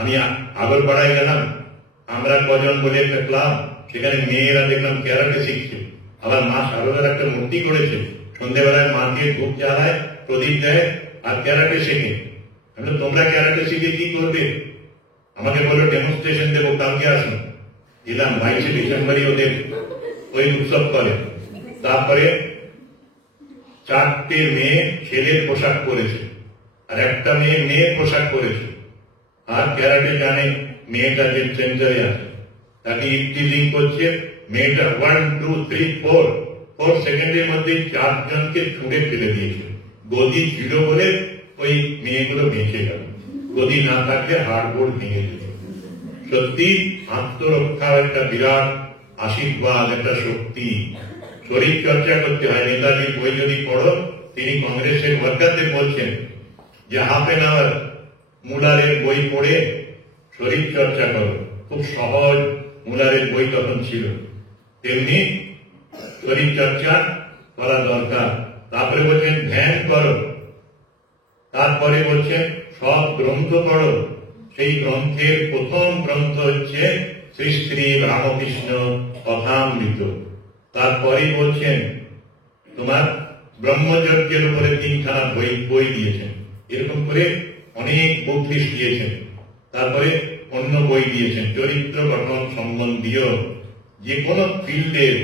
আমি আগরপাড়ায় গেলাম, আমরা কজন বলে একটা ক্লাব, সেখানে মেয়েরা দেখলাম ক্যারাটে শিখছে। আবার মা সারদার একটা মূর্তি করেছে, সন্ধ্যেবেলায় মাকে ধূপ জ্বালায়, প্রদীপ দেয় আর ক্যারাটে শেখে। তোমরা ক্যারাটে শিখে কি করবে? আমাকে বললো ডেমনস্ট্রেশন দেবো, কালকে আসুন। এলাম, 22শে ডিসেম্বরই ওদের ওই উৎসব করে। তারপরে 4টে মেয়ে ছেলের পোশাক পরেছে আর একটা মেয়ে মেয়ের পোশাক পরেছে। আর ক্যারাটে জানে মেয়েটা যে সেন্টারে আছে, তাকে ইফটিজিং করছে। মেয়েটা 1, 2, 3, 4 সেকেন্ডের মধ্যে 4 জনকে ছুঁড়ে ফেলে দিয়েছে। গদি ছিল বলে ওই মেয়েগুলো বেঁচে গেল, গদি না থাকলে হাড়গোড় ভেঙে যেত। সত্যি আত্মরক্ষার একটা বিরাট আশীর্বাদ, একটা শক্তি। শরীর চর্চা করতে হয়। নেতাজির বই যদি পড়ো, তিনি কংগ্রেসের ওয়ার্কারদের বলছেন যে হাফ এন আওয়ার মুলারের বই পড়ে শরীর চর্চা করো। খুব সহজ মুলারের বই তখন ছিল, তেমনি শরীর চর্চা করা দরকার। তারপরে বলছেন ধ্যান করো, তারপরে বলছেন সব গ্রন্থ পড়ো। সেই গ্রন্থের প্রথম গ্রন্থ হচ্ছে শ্রী শ্রী রামকৃষ্ণ কথামৃত। তারপরে বলছেন তোমার ব্রহ্মযজ্ঞের উপরে 3খানা বই দিয়েছেন। এরকম করে অনেক বুদ্ধিস্ট দিয়েছেন। তারপরে অন্য বই দিয়েছেন চরিত্র গঠন সম্বন্ধীয়। যে কোনো ফিল্ডের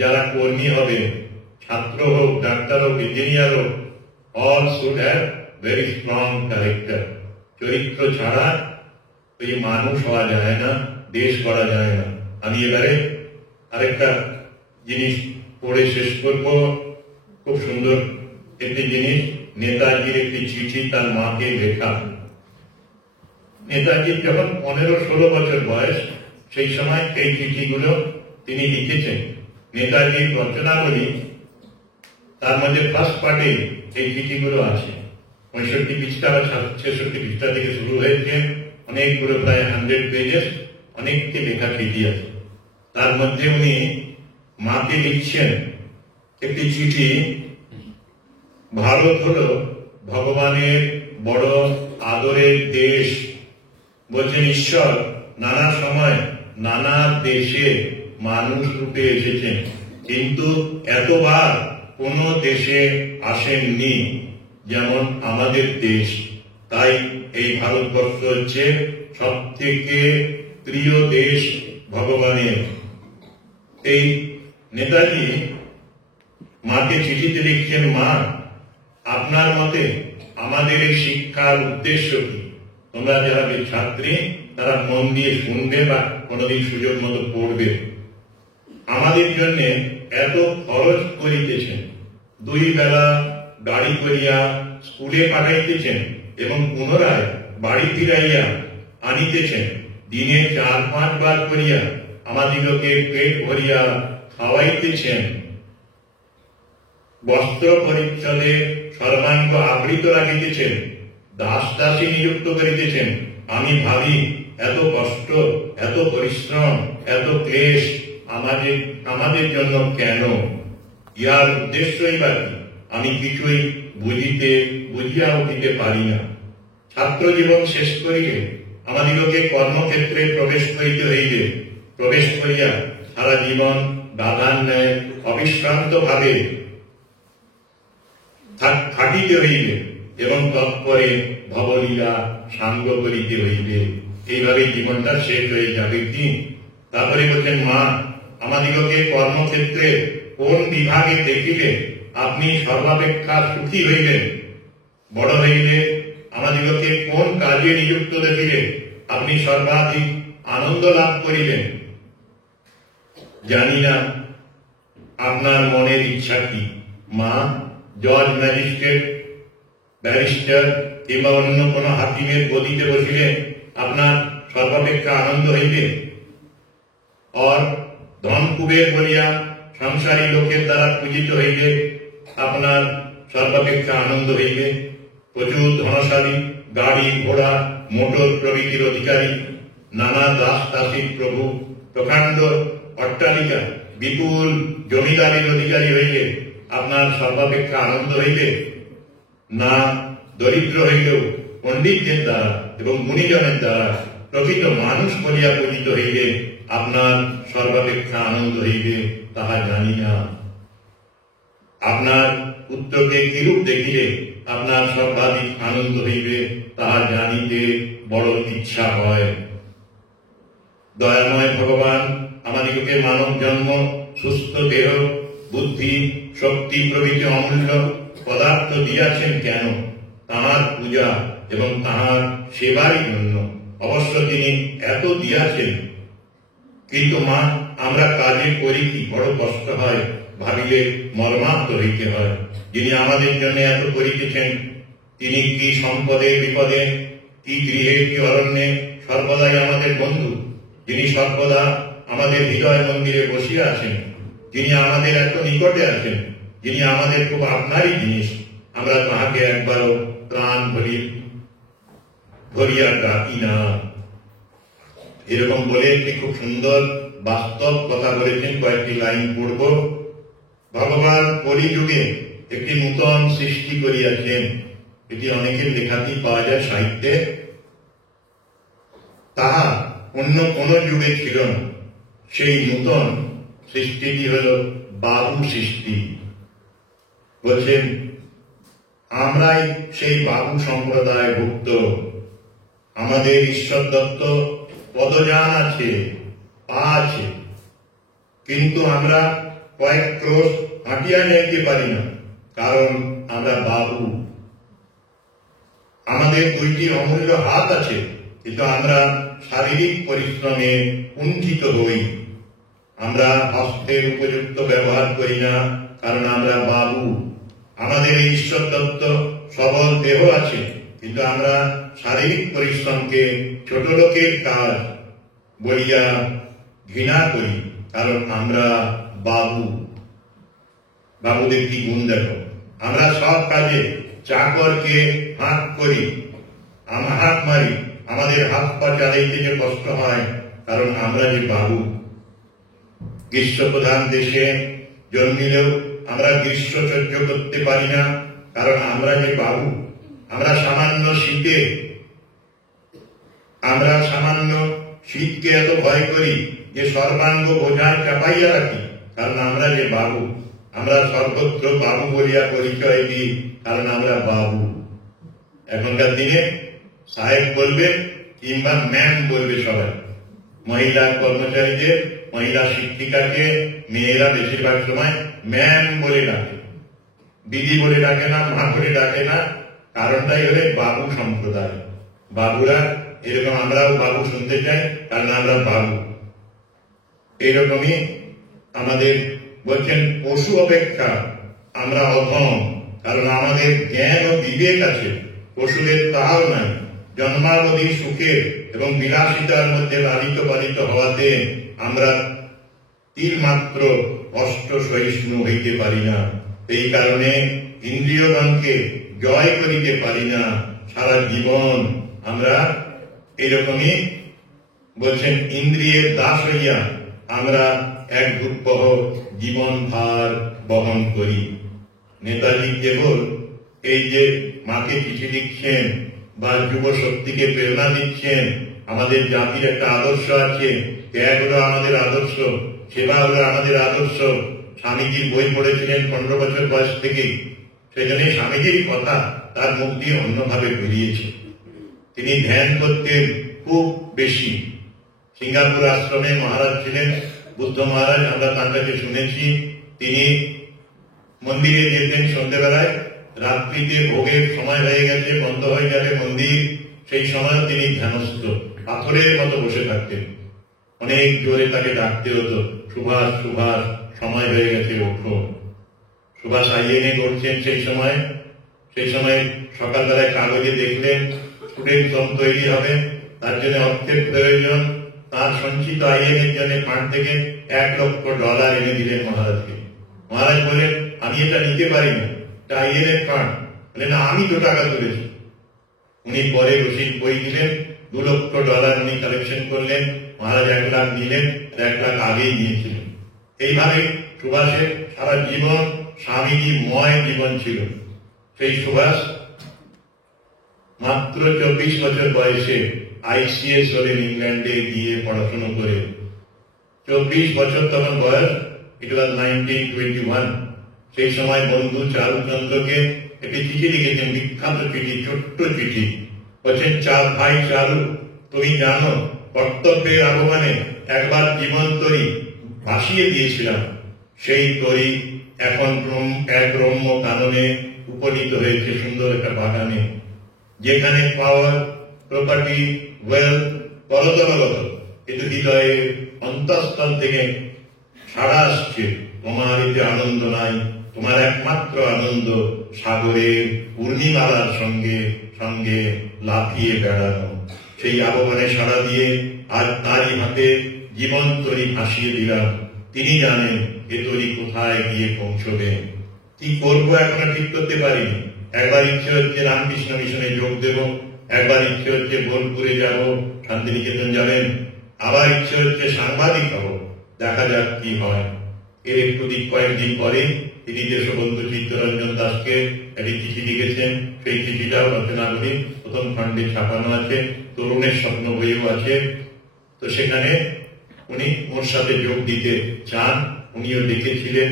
যারা কর্মী হবে, ছাত্র হোক, ডাক্তার হোক, ইঞ্জিনিয়ার হোক, all should have very strong character. চরিত্র ছাড়া এই মানুষ হওয়া যায় না, দেশ করা যায় না। আমি এবারে আরেকটা জিনিস পড়ে শেষ করব। খুব সুন্দর একটি জিনিস, নেতাজির একটি চিঠি তার মাকে লেখা। নেতাজির যখন 15-16 বছর বয়স, সেই সময় এই চিঠিগুলো তিনি লিখেছেন। নেতাজির রচনাবলী, তার মধ্যে ফার্স্ট পার্টে এই চিঠিগুলো আছে। 65 পৃষ্ঠা বা 66 পৃষ্ঠা থেকে শুরু হয়েছে, অনেকগুলো প্রায় 100 পেজেস, অনেকটি লেখা চিঠি আছে। তার মধ্যে উনি মাকে লিখছেন একটি চিঠি। ভারত হলো ভগবানের বড় আদরের দেশ। বলছেন ঈশ্বর নানা সময় নানা দেশে মানুষ রূপে এসেছেন, কিন্তু এতবার কোন দেশে আসেননি যেমন আমাদের দেশ। তাই এই ভারতবর্ষ হচ্ছে সব থেকে প্রিয় দেশ ভগবানের। এই নেতাজি মাকে চিঠিতে লিখছেন, মা আপনার মতে আমাদের এই শিক্ষার উদ্দেশ্য কি? তোমরা যারা ছাত্রী তারা মন দিয়ে শুনবে বা কোনোদিন সুযোগ মতো পড়বে। আমাদের জন্য এত খরচ করিতেছেন, 2 বেলা গাড়ি করিয়া স্কুলে পাঠাইতেছেন এবং পুনরায় বাড়ি ফিরাইয়া আনিতেছেন। দিনে 4-5 বার করিয়া আমাদিগকে পেট ভরিয়া খাওয়াইতেছেন। বস্ত্র পরিচ্ছদে সর্বাঙ্গ আবৃত রাখিতেছেন। দাস দাসী নিযুক্ত করিতেছেন। আমি ভাবি এত কষ্ট, এত পরিশ্রম, এত ক্লেশ আমাদের জন্য কেন? ইহার উদ্দেশ্যই বা কি? আমি কিছুই বুঝিয়া উঠিতে পারি না। ছাত্র জীবন শেষ করিলে আমাদিগকে কর্মক্ষেত্রে প্রবেশ করিতে হইবে। প্রবেশ করিয়া সারা জীবন বাধার ন্যায় অবিশ্রান্ত ভাবে খাটিতে হইবে এবং তৎপরে ভবলীলা সাঙ্গ করিতে হইবে। এইভাবে জীবনটা শেষ হয়ে যাবে কি? তারপরে বলছেন, মা আমাদিগকে কর্মক্ষেত্রে কোন বিভাগে দেখিলে আপনি সর্বাপেক্ষা সুখী হইবেন? বড় হইলে আমাদিগকে কোন কাজে নিযুক্ত দেখিলে আপনি সর্বাধিক আনন্দ লাভ করিবেন? জানি না আপনার মনের ইচ্ছা কি। মা, জজ, ম্যাজিস্ট্রেট, ব্যারিস্টার কিংবা অন্য কোন হাকিমের গদিতে বসিলে আপনার সর্বাপেক্ষা আনন্দ হইবে? আর ধন কুবের বলিয়া সংসারী লোকের দ্বারা পূজিত হইলে আপনার সর্বাপেক্ষা আনন্দ হইবে? প্রচুর ধনশালী, গাড়ি ঘোড়া মোটর প্রভৃতির অধিকারী, নানা দাস দাসীর প্রভু, প্রকাণ্ড অট্টালিকা, বিপুল জমিদারির অধিকারী হইলে আপনার সর্বাপেক্ষা আনন্দ হইবে? না, দরিদ্র হইলেও পণ্ডিতদের দ্বারা এবং গুণীজনের দ্বারা প্রকৃত মানুষ বলিয়া পূজিত হইলে আপনার সর্বাপেক্ষা আনন্দ হইবে? তাহা জানি না। আপনার পুত্রকে কিরূপ দেখিলে আপনার সর্বাধিক আনন্দ হইবে তাহা জানিতে বড় ইচ্ছা হয়। দয়াময় ভগবান আমাদিগকে মানব জন্ম, সুস্থ দেহ, বুদ্ধি, শক্তি প্রভৃতি অমূল্য পদার্থ দিয়াছেন কেন? তাহার পূজা এবং তাহার সেবারই জন্য। অবশ্য তিনি এত দিয়াছেন, কিন্তু মা আমরা কাজে করি কি বড় কষ্ট হয়, ভাবিলে মর্মাহত হইতে হয়। যিনি আমাদের জন্য এত করিতেছেন, তিনি কি সম্পদে বিপদে, কি গৃহে কি অরণ্যে সর্বদাই আমাদের বন্ধু। যিনি সর্বদা আমাদের হৃদয় মন্দিরে বসিয়া আছেন, যিনি আমাদের এত নিকটে আছেন, যিনি আমাদের খুব আপনারই জিনিস, আমরা তাহাকে একবারও প্রাণ ভরিয়া ডাকি না। এরকম বলে একটি খুব সুন্দর বাস্তব কথা বলেছেন। কয়েকটি লাইন পড়ব। ভগবান কলিযুগে একটি নূতন সৃষ্টি করিয়াছেন। এটি অনেকের লেখাতেই পাওয়া যায় সাহিত্যে। তাহা অন্য কোন যুগে ছিল না। সেই নূতন সৃষ্টিটি হল বাবু সৃষ্টি। বলছেন আমরাই সেই বাবু সম্প্রদায় ভুক্ত। আমাদের ঈশ্বর দত্ত পদযান আছে, পা আছে, কিন্তু আমরা কয়েক ক্রোশ হাঁটিয়া যাইতে পারি না, কারণ আমরা বাবু। আমাদের 2টি অমূল্য হাত আছে, কিন্তু আমরা শারীরিক পরিশ্রমে কুণ্ঠিত হই। আমরা হস্তের উপযুক্ত ব্যবহার করি না, কারণ আমরা বাবু। আমাদের এই ঈশ্বর দত্ত সবল দেহ আছে, কিন্তু আমরা শারীরিক পরিশ্রমকে ছোট লোকের কাজ বলিয়া ঘৃণা করি, কারণ আমরা বাবু। বাবুদের কি গুণ দেখো। আমরা সব কাজে চাকরকে হাত করি, হাত মারি, আমাদের হাত পা চালাইতে যে কষ্ট হয়, কারণ আমরা যে বাবু। গ্রীষ্মপ্রধান দেশে জন্মিলেও আমরা গ্রীষ্ম সহ্য করতে পারি না, কারণ আমরা যে বাবু। আমরা সামান্য শীতকে এত ভয় করি যে সর্বাঙ্গ বোঝায় চাপাইয়া রাখি, কারণ আমরা যে বাবু। আমরা সর্বত্র বাবু বলিয়া পরিচয় দিই, কারণ আমরা বাবু। এখনকার দিনে সাহেব বলবে কিংবা ম্যাম বলবে সবাই। মহিলা কর্মচারীদের, মহিলা শিক্ষিকাকে মেয়েরা বেশিরভাগ সময় ম্যাম বলে ডাকে, দিদি বলে ডাকে না, মা বলে ডাকে না। কারণটাই হলে বাবু সম্প্রদায়। বাবুরা এরকম, আমরাও বাবু শুনতে চাই, কারণ আমরা বাবু। এইরকমই আমাদের বলছেন পশু অপেক্ষা আমরা অধম, কারণ আমাদের জ্ঞান ও বিবেক আছে, পশুদের তাও নাই। জন্মাবধি সুখের এবং বিলাসিতার মধ্যে লালিত পালিত হওয়াতে আমরা তিলমাত্র কষ্ট সহিষ্ণু হইতে পারি না। এই কারণে ইন্দ্রিয়গণকে জয় করিতে পারি না। সারা জীবন আমরা এইরকমই বলছেন ইন্দ্রিয়ের দাস হইয়া আমরা এক দুঃখহ জীবন ভার বহন করি। নেতাজি কেবল এই যে মাকে চিঠি লিখছেন বা যুব শক্তিকে প্রেরণা দিচ্ছেন, আমাদের জাতির একটা আদর্শ আছে, ত্যাগ হলো আমাদের আদর্শ, সেবা হলো আমাদের আদর্শ। স্বামীজির বই পড়েছিলেন 15 বছর বয়স থেকে, সেজন্য স্বামীজির কথা তার মুখ দিয়ে অন্যভাবে বেরিয়েছে। তিনি ধ্যান করতেন খুব বেশি। সিঙ্গাপুর আশ্রমে মহারাজ ছিলেন বুদ্ধ মহারাজ, আমরা তার কাছে শুনেছি। তিনি মন্দিরে যেতেন সন্ধ্যেবেলায়, রাত্রিতে ভোগের সময় হয়ে গেছে, বন্ধ হয়ে যাবে মন্দির, সেই সময় তিনি ধ্যানস্থ পাথরের মতো বসে থাকতেন। অনেক জোরে তাকে ডাকতে হতো, সুভাষ সুভাষ, সময় হয়ে গেছে, ওঠো। সুভাষ আইএনএ করছেন সেই সময় সকালবেলায় কাগজে দেখলেন স্টুডেন্ট দম তৈরি হবে, তার জন্য অর্থের প্রয়োজন। তার সঞ্চিত আইএনএর জন্য ফান্ড থেকে $1,00,000 এনে দিলেন মহারাজকে। মহারাজ বলেন, আমি এটা নিতে পারি না, এটা আইএনএর ফান্ড। বলেন, আমি তো টাকা তুলেছি। উনি পরে রসিদ বই দিলেন, $2,00,000 উনি কালেকশন করলেন। মহারাজ 1 লাখ নিলেন, 1 লাখ আগেই নিয়েছিলেন। এইভাবে সুভাষের সারা জীবন স্বামীজি ময় জীবন ছিল। সেই সুভাষ মাত্র 24 বছর বয়সে ICS হলেন ইংল্যান্ডে গিয়ে পড়াশোনা করে। 24 বছর তখন বয়স, ইট ওয়াজ 1921। সেই সময় বন্ধু চারুচন্দ্রকে একটি চিঠি লিখেছেন, বিখ্যাত চিঠি, ছোট্ট চিঠি। বলছেন, ভাই চারু, তুমি জানো কর্তব্যের আহ্বানে একবার জীবন তরী ভাসিয়ে দিয়েছিলাম। সেই তরী এখন এক রম্য কাননে উপনীত হয়েছে সুন্দর একটা বাগানে, যেখানে পাওয়ার, প্রপার্টি, ওয়েলথ করতলগত, কিন্তু হৃদয়ের অন্তঃস্থল থেকে সাড়া আসছে, তোমার এতে আনন্দ নাই, তোমার একমাত্র আনন্দ সাগরের পূর্ণিমালার সঙ্গে সঙ্গে লাফিয়ে বেড়ানো। সেই আহ্বানে সাড়া দিয়ে আজ তারই হাতে জীবন তরী ভাসিয়ে দিলাম। তিনি জানেন এ তরী কোথায় গিয়ে পৌঁছবে। কি করবো এখনো ঠিক করতে পারিনি। একবার ইচ্ছে হচ্ছে রামকৃষ্ণ মিশনে যোগ দেব, একবার ইচ্ছে হচ্ছে বোলপুরে যাব, শান্তিনিকেতন যাবেন, আবার ইচ্ছে হচ্ছে সাংবাদিক হব। দেখা যাক কি হয়। এর কয়েকদিন পরে তিনি দেশবন্ধু চিত্তরঞ্জন দাসকে একটি চিঠি লিখেছেন। সেই চিঠিটাও রচনাবলী প্রথম খণ্ডে ছাপানো আছে, তরুণের স্বপ্ন বইও আছে। তো সেখানে উনি ওর সাথে যোগ দিতে চান, উনিও দেখেছিলেন।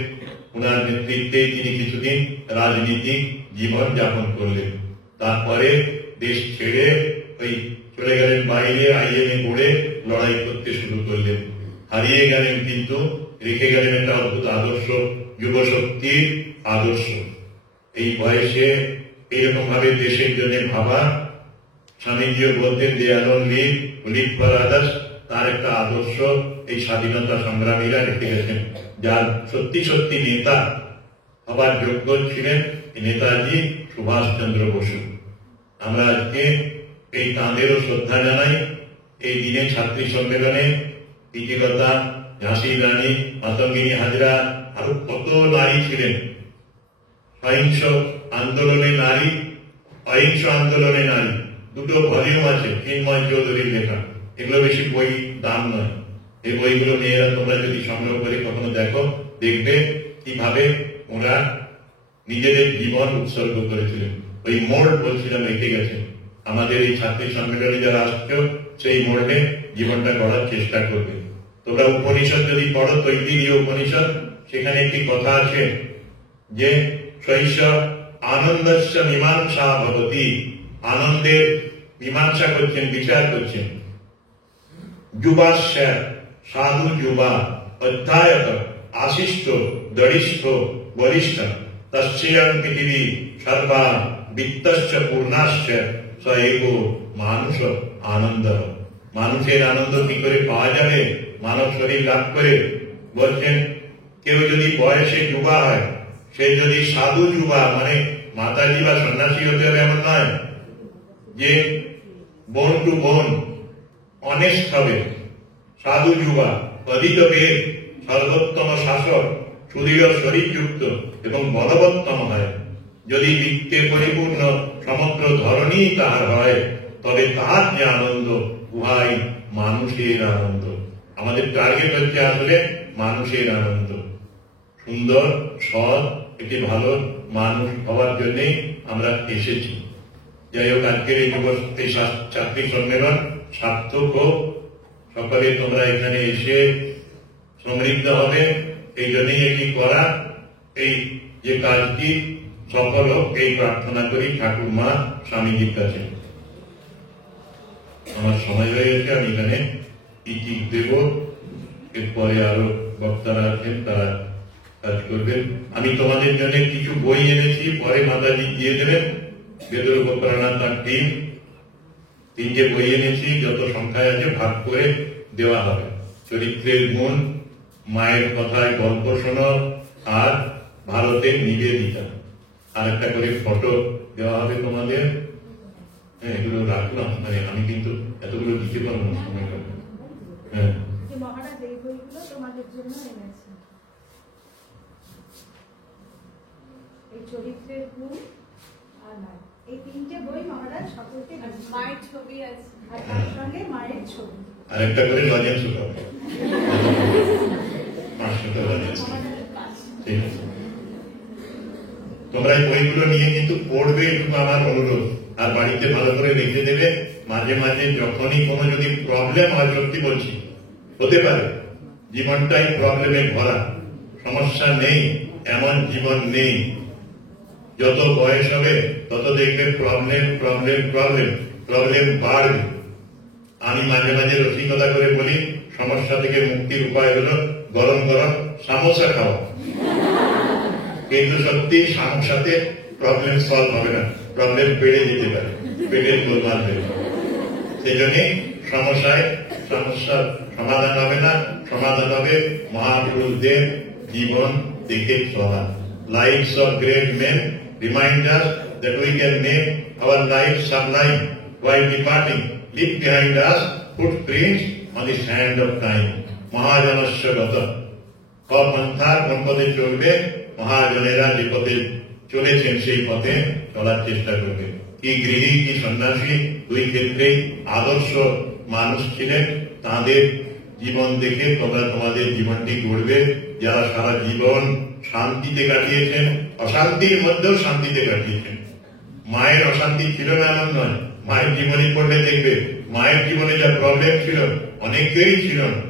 ওনার নেতৃত্বে তিনি কিছুদিন রাজনীতিক জীবন যাপন করলেন। তারপরে দেশ ছেড়ে ওই চলে গেলেন বাইরে, আইএনএ পড়ে লড়াই করতে শুরু করলেন। হারিয়ে গেলেন, কিন্তু রেখে গেলেন একটা অদ্ভুত আদর্শ, যুব শক্তির আদর্শ। এই বয়সে এইরকম ভাবে দেশের জন্য ভাবা, স্বামীজিও বলতেন দে অ্যালোন লিভ ফর আদার্স, তার একটা আদর্শ এই স্বাধীনতা সংগ্রামীরা রেখে গেছেন। যার সত্যি সত্যি নেতা হবার যোগ্য ছিলেন নেতাজি সুভাষচন্দ্র বসু। আমরা আজকে এই তাঁদেরও শ্রদ্ধা জানাই। এই দিনে ছাত্রী সম্মেলনে ইতিকথা ঝাঁসি রানী, মাতঙ্গিনী হাজরা, আরো কত নারী ছিলেন। সহিংস আন্দোলনে নারী, অহিংস আন্দোলনে নারী, দুটো ভলিউম আছে চিন্ময় চৌধুরীর লেখা। এগুলো বেশি বই দাম নয়। এই বইগুলো নিয়ে তোমরা যদি সংগ্রহ করে কখনো দেখো, দেখবে কিভাবে ওরা নিজেদের জীবন উৎসর্গ করেছিলেন। ওই মোড় বলছিলাম রেখে গেছে। আমাদের এই ছাত্রী সম্মেলনে যারা আসছো, সেই মোড়ে জীবনটা গড়ার চেষ্টা করবে। তোমরা উপনিষদ যদি পড়ো, তৈত্তিরীয় উপনিষদ, সেখানে একটি কথা আছে যে শৈশ আনন্দস্য মীমাংসা ভবতি, আনন্দের মীমাংসা করছেন, বিচার করছেন। যুবাস্য সাধু যুবা অধ্যায়ত আশিষ্ট দরিষ্ঠ বরিষ্ঠ তস্যং পৃথিবী সর্বা বিত্তস্য পূর্ণাশ্চ স এব মানুষ আনন্দ। মানুষের আনন্দ কি করে পাওয়া যাবে মানব শরীর লাভ করে? বলছেন কেউ যদি বয়সে যুবা হয়, সে যদি সাধু যুবা, মানে মাতাজি বা সন্ন্যাসী হতে হবে এমন নয়, যে বোন টু বোন অনেস্ট হবে। সাধু যুবা অধিক বেদ, সর্বোত্তম শাসক, সুদৃঢ় শরীরযুক্ত এবং বলবত্তম হয়। যদি বৃত্তে পরিপূর্ণ সমগ্র ধরনী তাহার হয়, তবে তাহার যে আনন্দ, উহাই মানুষের আনন্দ। আমাদের টার্গেট হচ্ছে আসলে মানুষের আনন্দ। সুন্দর, সৎ, একটি ভালো মানুষ হওয়ার জন্য আমরা এসেছি। যাই হোক, আজকের এই দিবস, এই ছাত্রী সম্মেলন সার্থক হোক। সকলে তোমরা এখানে এসে সমৃদ্ধ হবে, এই জন্যই এটি করা। এই যে কাজটি সফল হোক, এই প্রার্থনা করি ঠাকুর মা স্বামীজির কাছে। আমার সময় হয়ে গেছে, আমি এখানে ইতি দেব। এরপরে আরো বক্তারা আছেন, তারা কাজ করবেন। আমি তোমাদের জন্য কিছু বই এনেছি, পরে মাতাজি দিয়ে দেবেন। বেদর গোপালনাথ তার টিম তিনটে বই এনেছি, যত সংখ্যায় আছে ভাগ করে দেওয়া হবে। চরিত্রের গুণ, মায়ের কথায় গল্প শোনো, আর ভারতের নিবেদিতা। আর একটা করে ফটো দেওয়া হবে তোমাদের। হ্যাঁ, এগুলো রাখলাম, মানে আমি কিন্তু এতগুলো দিতে পারবো না সময় হবে। হ্যাঁ, মহারাজ এই বইগুলো তোমাদের জন্য এনেছি। এই চরিত্রের গুণ আর নাই, এই তিনটে বই মহারাজ সকলকে, মায়ের ছবি আছে আর তার সঙ্গে মায়ের ছবি, আর একটা করে লজেন্স হবে। 500 লজেন্স। ঠিক আছে, তোমরা এই বইগুলো নিয়ে কিন্তু পড়বে, এটুকু আমার অনুরোধ। আর বাড়িতে ভালো করে রেখে দেবে। মাঝে মাঝে যখনই কোনো যদি প্রবলেম হয়, সত্যি বলছি, হতে পারে জীবনটাই প্রবলেমে ভরা, সমস্যা নেই এমন জীবন নেই। যত বয়স হবে তত দেখবে প্রবলেম প্রবলেম প্রবলেম প্রবলেম বাড়বে। আমি মাঝে মাঝে রসিকতা করে বলি, সমস্যা থেকে মুক্তির উপায় হলো গরম গরম সামোসা খাওয়া। কিন্তু সত্যি সমস্যাতে প্রবলেম সলভ হবে না, প্রবলেম বেড়ে যেতে পারে, পেটের গোলমাল হয়ে যাবে। সেই জন্যে সমস্যার সমাধান হবে না, সমাধান হবে মহাপুরুষদের জীবন দেখে চলা। Lives of great men remind us that we can make our lives sublime while departing. Leave behind us footprints on the sand of time. মহাজনস্য গত পন্থা কোন পথে চলবে, মহাজনেরা যে পথে চলেছেন সেই পথে চলার চেষ্টা করবে। কি গৃহী কি সন্ন্যাসী, দুই ক্ষেত্রেই আদর্শ মানুষ ছিলেন। তাদের জীবন দেখে তোমরা তোমাদের জীবনটি গড়বে। যারা সারা জীবন শান্তিতে কাটিয়েছেন, অশান্তির মধ্যেও শান্তিতে কাটিয়েছেন। মায়ের অশান্তি ছিল না এমন নয়, মায়ের জীবনী পড়লে দেখবে মায়ের জীবনে যা প্রবলেম ছিল অনেকেই ছিল না।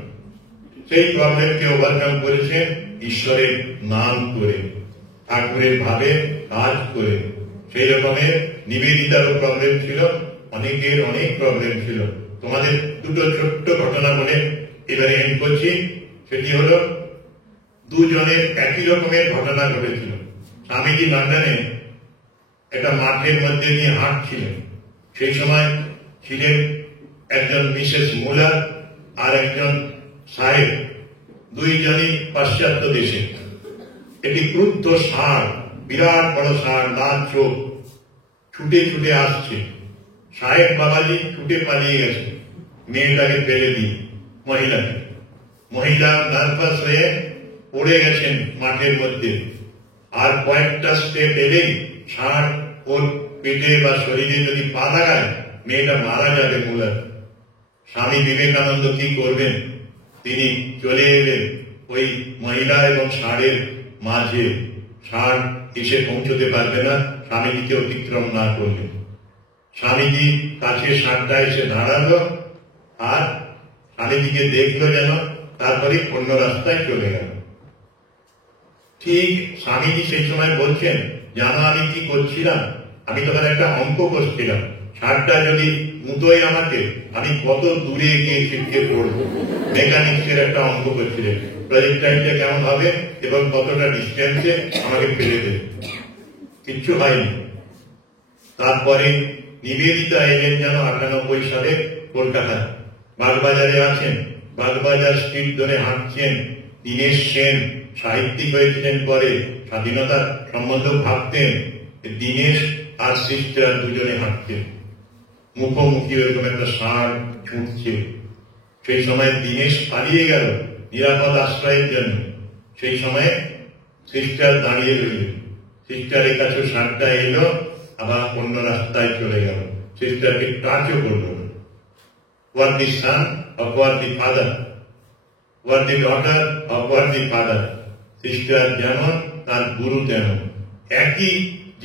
সেই প্রবলেমকে ওভারকাম করেছেন ঈশ্বরের নাম করে, ঠাকুরের ভাবে কাজ করে। সেই রকমের নিবেদিতারও প্রবলেম ছিল, অনেকের অনেক প্রবলেম ছিল। তোমাদের দুটো ছোট্ট ঘটনা বলে এবারে এন্ড করছি। সেটি হলো, দুজনের একই রকমের ঘটনা ঘটেছিল। স্বামীজি লন্ডনে একটা মাঠের মধ্যে নিয়ে হাঁটছিলেন। সেই সময় ছিলেন একজন মিসেস মুলার আর একজন সাহেব, দুইজনই পাশ্চাত্য দেশে। একটি ক্রুদ্ধ ষাঁড়, বিরাট বড় ষাঁড়, লাল চোখ, ছুটে ছুটে আসছে। সাহেব বাবাজি ছুটে পালিয়ে গেছে মেয়েটাকে ফেলে দিয়ে, মহিলাকে। মহিলা নার্ভাস হয়ে পড়ে গেছেন মাঠের মধ্যে, আর কয়েকটা স্টেপ এলেই ষাঁড় ওর পেটে বা শরীরে যদি পা লাগায় মেয়েটা মারা যাবে মূলত। স্বামী বিবেকানন্দ কি করবেন? তিনি চলে এলেন ওই মহিলা এবং ষাঁড়ের মাঝে। ষাঁড় এসে পৌঁছতে পারবে না স্বামীজিকে অতিক্রম না করলে। স্বামীজি কাছে ষাঁড়টা এসে দাঁড়ালো, আর স্বামীজিকে দেখলো যেন, তারপরে অন্য রাস্তায় চলে গেল। ঠিক স্বামীজি সেই সময় বলছেন, জানো আমি কি করছিলাম? আমি তখন একটা অঙ্ক করছিলাম, ষাঁড়টা যদি মুতোয় আমাকে, আমি কত দূরে গিয়ে ছিটকে পড়বো। মেকানিক্সের একটা অঙ্ক করছিলেন, প্রজেক্টাইলটা কেমন হবে এবং কতটা ডিস্টেন্সে আমাকে ফেলে দেবে। কিচ্ছু হয়নি। তারপরে নিবেদিতা এলেন যেন 98 সালে কলকাতায়। বাগবাজারে আছেন, বাগবাজার স্ট্রিট ধরে হাঁটছেন। দীনেশ সেন সাহিত্যিক হয়েছিলেন, পরে স্বাধীনতার সম্বন্ধে ভাবতেন। দীনেশ আর সিস্টার দুজনে হাঁটছেন, মুখোমুখি এরকম একটা ষাঁড় ছুটছে। সেই সময় দীনেশ পালিয়ে গেল নিরাপদ আশ্রয়ের জন্য। সেই সময় সিস্টার দাঁড়িয়ে রইলেন। সিস্টারের কাছে ষাঁড়টা এলো, আবার অন্য রাস্তায় চলে গেল। সিস্টারকে টাচও করলো না। What the son of what the father, what the daughter of what the father. Sister যেমন তার গুরু তেমন, একই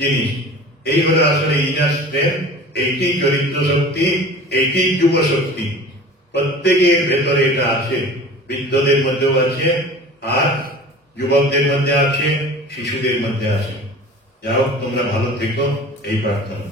জিনিস। এই হলো আসলে ইনার স্ট্রেংথ, এইটি চরিত্র শক্তি, এইটি যুব শক্তি। প্রত্যেকের ভেতরে এটা আছে, বৃদ্ধদের মধ্যেও আছে, আর যুবকদের মধ্যে আছে, শিশুদের মধ্যে আছে। যাই হোক, তোমরা ভালো থেকো, এই প্রার্থনা।